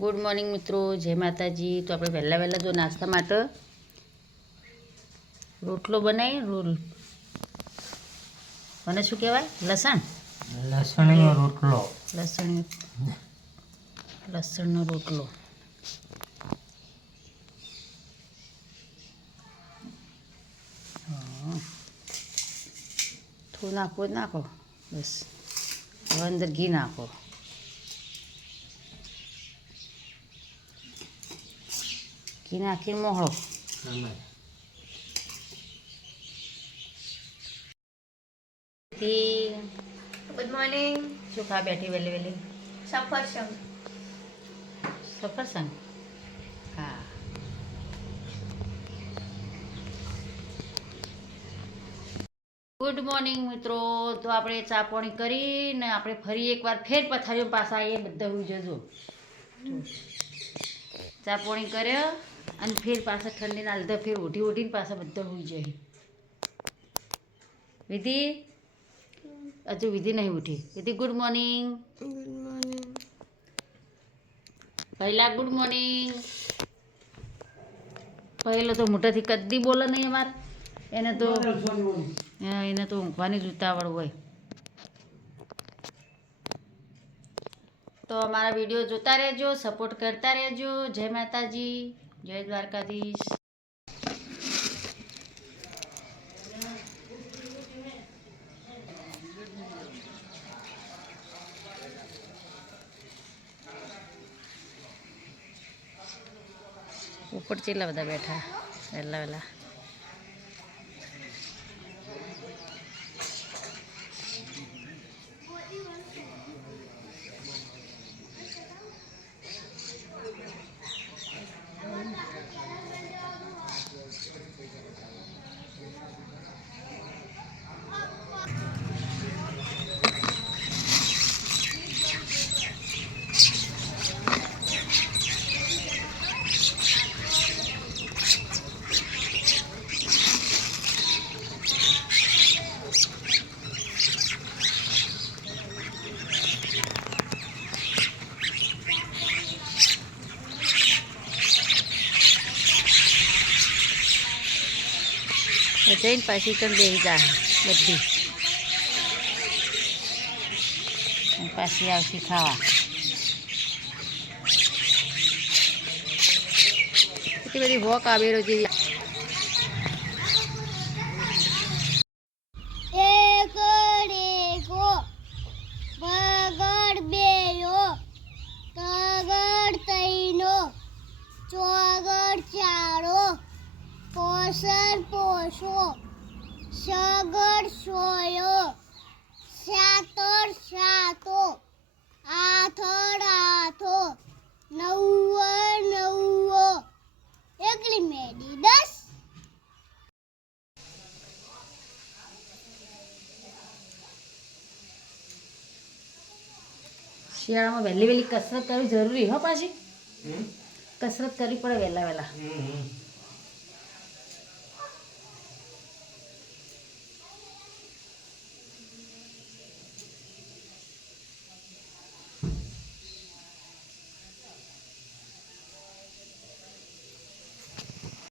Good morning મિત્રો, જય માતાજી. તો આપણે વહેલા વહેલા જો નાસ્તા માટે રોટલો બનાવી. મને શું કહેવાય? લસણનો રોટલો. લસણનો રોટલો. થોડું નાખો જ નાખો, બસ. હવે અંદર ઘી નાખો. ઘી નાખીને મોહળો. Good morning. શું ખા બેઠી વહેલી વહેલી? સફરજન. સફરજન. હા. ગુડ મોર્નિંગ મિત્રો. તો આપણે ચા પાણી કરીને આપણે ફરી એકવાર ફેર પથારીઓ પાછા આવીએ. બધા હોઈ જજો. ચા પાણી કર્યો અને ફેર પાછા ઠંડીના લીધે ફેર ઉઠીને પાછા બધા હોઈ જાય. વિધિ હજુ વિધિ નહીં ઉઠી. વિધિ ગુડ મોર્નિંગ. Good morning. પહેલા ગુડ મોર્નિંગ. પહેલો તો મોટાથી કદી બોલે નહીં અમારે. એને તો ઊંઘવાની જ ઉતાવળ હોય. તો અમારા વિડીયો જોતા રહેજો, સપોર્ટ કરતા રહેજો. જય માતાજી, જય દ્વારકાધીશ. ઉપર ચેલા બધા બેઠા વહેલા વહેલા. જઈને પાછી કણ બેસી જા બધી. પાછી આવશે ખાવા. એટલી બધી વોક આવેલો છે. પોષો સગડ સોયો સાતર સાતો આથડ આથો નવ્વો એકલી મેડી 10. શિયાળામાં વહેલી વહેલી કસરત કરવી જરૂરી હો. પાછી કસરત કરવી પડે વહેલા વહેલા.